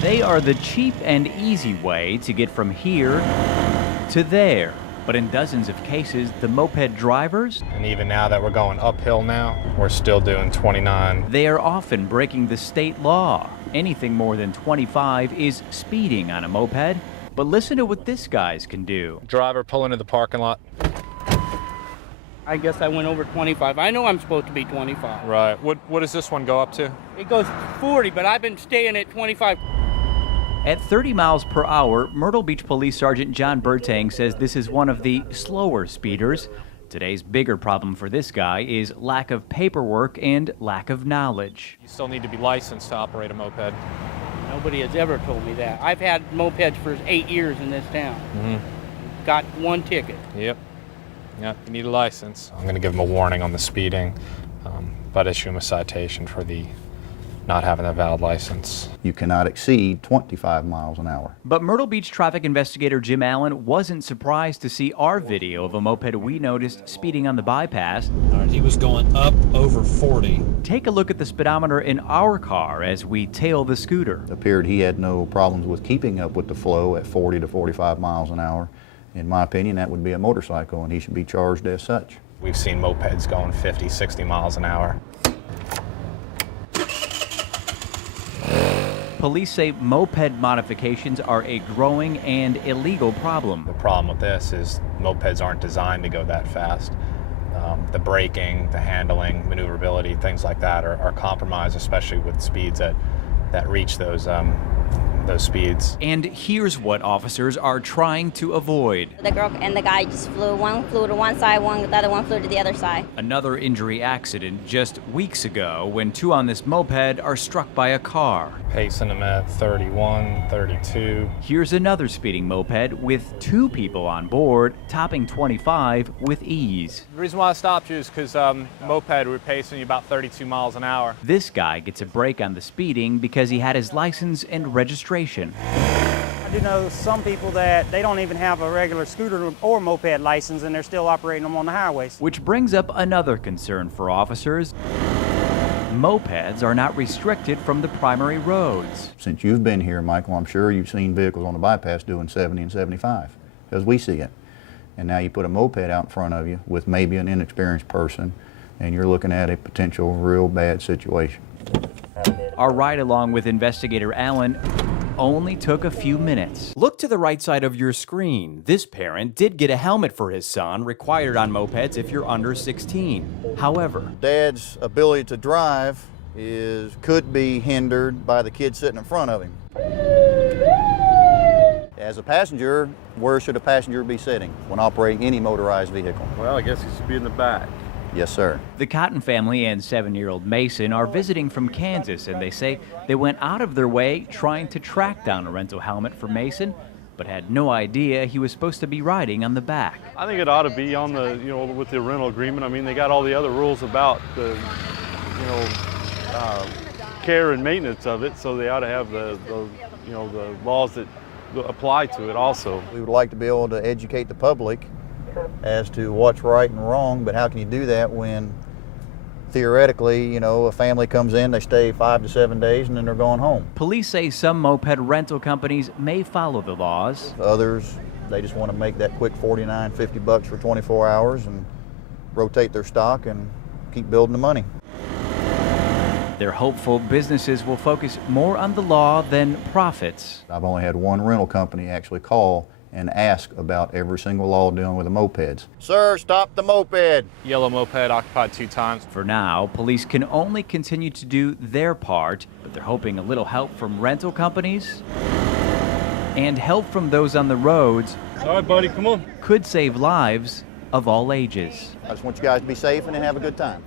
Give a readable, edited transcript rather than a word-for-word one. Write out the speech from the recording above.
They are the cheap and easy way to get from here to there. But in dozens of cases, the moped drivers, and even now that we're going uphill now, we're still doing 29. They are often breaking the state law. Anything more than 25 is speeding on a moped. But listen to what this guy's can do. Driver, pull into the parking lot. I guess I went over 25. I know I'm supposed to be 25. Right. What does this one go up to? It goes 40, but I've been staying at 25. At 30 miles per hour, Myrtle Beach Police Sergeant John Bertang says this is one of the slower speeders. Today's bigger problem for this guy is lack of paperwork and lack of knowledge. You still need to be licensed to operate a moped. Nobody has ever told me that. I've had mopeds for 8 years in this town. Got one ticket. Yep, you need a license. I'm going to give him a warning on the speeding, but issue him a citation for the not having a valid license. You cannot exceed 25 miles an hour. But Myrtle Beach traffic investigator Jim Allen wasn't surprised to see our video of a moped we noticed speeding on the bypass. He was going up over 40. Take a look at the speedometer in our car as we tail the scooter. It appeared he had no problems with keeping up with the flow at 40 to 45 miles an hour. In my opinion, that would be a motorcycle, and he should be charged as such. We've seen mopeds going 50, 60 miles an hour. Police say moped modifications are a growing and illegal problem. The problem with this is mopeds aren't designed to go that fast. The braking, the handling, maneuverability, things like that are compromised, especially with speeds that reach those speeds. And here's what officers are trying to avoid. The girl and the guy just flew. One flew to one side, the other one flew to the other side. Another injury accident just weeks ago when two on this moped are struck by a car. Pacing them at 31, 32. Here's another speeding moped with two people on board, topping 25 with ease. The reason why I stopped you is because moped were pacing you about 32 miles an hour. This guy gets a break on the speeding because he had his license and registration. I do know some people that they don't even have a regular scooter or moped license and they're still operating them on the highways. Which brings up another concern for officers. Mopeds are not restricted from the primary roads. Since you've been here, Michael, I'm sure you've seen vehicles on the bypass doing 70 and 75, because we see it. And now you put a moped out in front of you with maybe an inexperienced person, and you're looking at a potential real bad situation. Our ride along with investigator Allen only took a few minutes. Look to the right side of your screen. This parent did get a helmet for his son, required on mopeds if you're under 16. However, Dad's ability to drive could be hindered by the kid sitting in front of him. As a passenger, where should a passenger be sitting when operating any motorized vehicle? Well, I guess he should be in the back. Yes, sir. The Cotton family and 7-year-old Mason are visiting from Kansas, and they say they went out of their way trying to track down a rental helmet for Mason, but had no idea he was supposed to be riding on the back. I think it ought to be on the, with the rental agreement. I mean, they got all the other rules about the, care and maintenance of it, so they ought to have the laws that apply to it also. We would like to be able to educate the public as to what's right and wrong, but how can you do that when theoretically, a family comes in, they stay 5 to 7 days, and then they're going home. Police say some moped rental companies may follow the laws. Others, they just want to make that quick $49, $50 for 24 hours and rotate their stock and keep building the money. They're hopeful businesses will focus more on the law than profits. I've only had one rental company actually call and ask about every single law dealing with the mopeds. Sir, stop the moped! Yellow moped occupied 2 times. For now, police can only continue to do their part, but they're hoping a little help from rental companies and help from those on the roads. All right, buddy, come on. Could save lives of all ages. I just want you guys to be safe and have a good time.